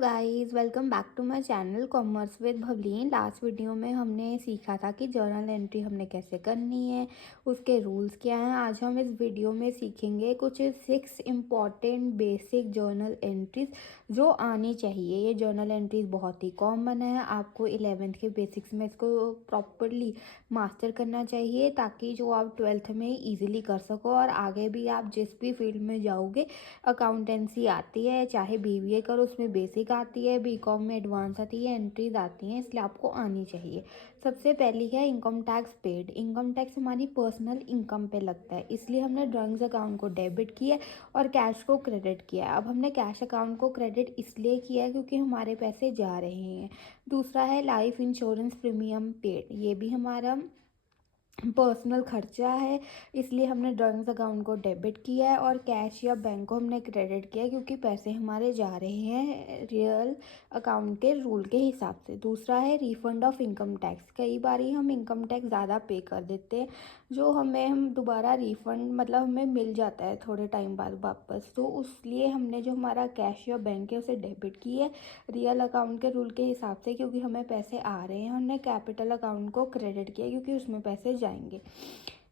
Guys welcome back to my channel commerce with Bhavleen. Last video में हमने सीखा था कि जर्नल एंट्री हमने कैसे करनी है, उसके रूल्स क्या हैं। आज हम इस वीडियो में सीखेंगे कुछ 6 इम्पॉर्टेंट बेसिक जर्नल एंट्रीज जो आनी चाहिए। ये जर्नल एंट्रीज बहुत ही कॉमन है, आपको 11th के बेसिक्स में इसको प्रॉपरली मास्टर करना चाहिए ताकि जो आप 12th में ईजिली कर सको और आगे भी आप जिस भी फील्ड में जाओगे। अकाउंटेंसी आती है, चाहे बीबीए करो उसमें बेसिक आती है, बीकॉम में एडवांस आती है, एंट्रीज आती हैं, इसलिए आपको आनी चाहिए। सबसे पहली है income tax paid. Income tax हमारी पर्सनल इनकम पे लगता है, इसलिए हमने ड्राइंग्स अकाउंट को डेबिट किया है और कैश को क्रेडिट किया है। अब हमने कैश अकाउंट को क्रेडिट इसलिए किया है क्योंकि हमारे पैसे जा रहे हैं। दूसरा है लाइफ इंश्योरेंस प्रीमियम पेड। ये भी हमारा पर्सनल खर्चा है, इसलिए हमने ड्राइंग्स अकाउंट को डेबिट किया है और कैश या बैंक को हमने क्रेडिट किया है क्योंकि पैसे हमारे जा रहे हैं रियल अकाउंट के रूल के हिसाब से। दूसरा है रिफंड ऑफ इनकम टैक्स। कई बार हम इनकम टैक्स ज़्यादा पे कर देते हैं, जो हम दोबारा रिफ़ंड मतलब हमें मिल जाता है थोड़े टाइम बाद वापस, तो इसलिए हमने जो हमारा कैश या बैंक है उसे डेबिट की है रियल अकाउंट के रूल के हिसाब से, क्योंकि हमें पैसे आ रहे हैं। हमने कैपिटल अकाउंट को क्रेडिट किया क्योंकि उसमें पैसे जाएंगे।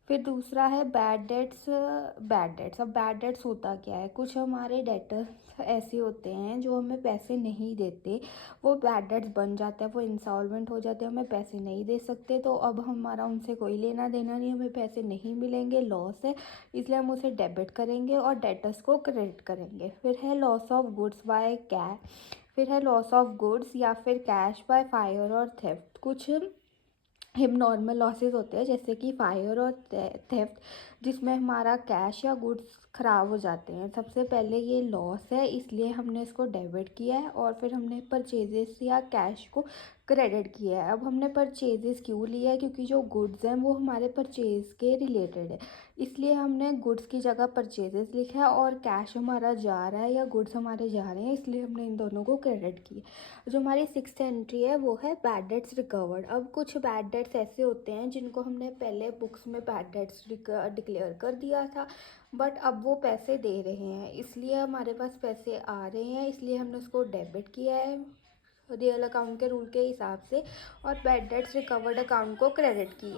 फिर दूसरा है बैड डेट्स। बैड डेट्स, अब बैड डेट्स होता क्या है, कुछ हमारे डेटर्स ऐसे होते हैं जो हमें पैसे नहीं देते, वो बैड डेट्स बन जाते हैं, वो इंसॉल्वेंट हो जाते हैं, हमें पैसे नहीं दे सकते, तो अब हमारा उनसे कोई लेना देना नहीं, हमें पैसे नहीं मिलेंगे, लॉस है, इसलिए हम उसे डेबिट करेंगे और डेटर्स को क्रेडिट करेंगे। फिर है loss of goods by cash. फिर है लॉस ऑफ गुड्स या फिर कैश बाय फायर और थेफ्ट। कुछ हिम नॉर्मल लॉसेस होते हैं जैसे कि फायर और थेफ्ट, जिसमें हमारा कैश या गुड्स ख़राब हो जाते हैं। सबसे पहले ये लॉस है, इसलिए हमने इसको डेबिट किया है और फिर हमने परचेजेस या कैश को क्रेडिट किया है। अब हमने परचेजेस क्यों लिया है, क्योंकि जो गुड्स हैं वो हमारे परचेज के रिलेटेड है, इसलिए हमने गुड्स की जगह परचेजेस लिखा है, और कैश हमारा जा रहा है या गुड्स हमारे जा रहे हैं, इसलिए हमने इन दोनों को क्रेडिट किया। जो हमारी 6th एंट्री है वो है बैड डेट्स रिकवर्ड। अब कुछ बैड डेट्स ऐसे होते हैं जिनको हमने पहले बुक्स में बैड डेट्स डिक्लेयर कर दिया था, बट अब वो पैसे दे रहे हैं, इसलिए हमारे पास पैसे आ रहे हैं, इसलिए हमने उसको डेबिट किया है रियल अकाउंट के रूल के हिसाब से, और बैड डेट्स रिकवर्ड अकाउंट को क्रेडिट किया है।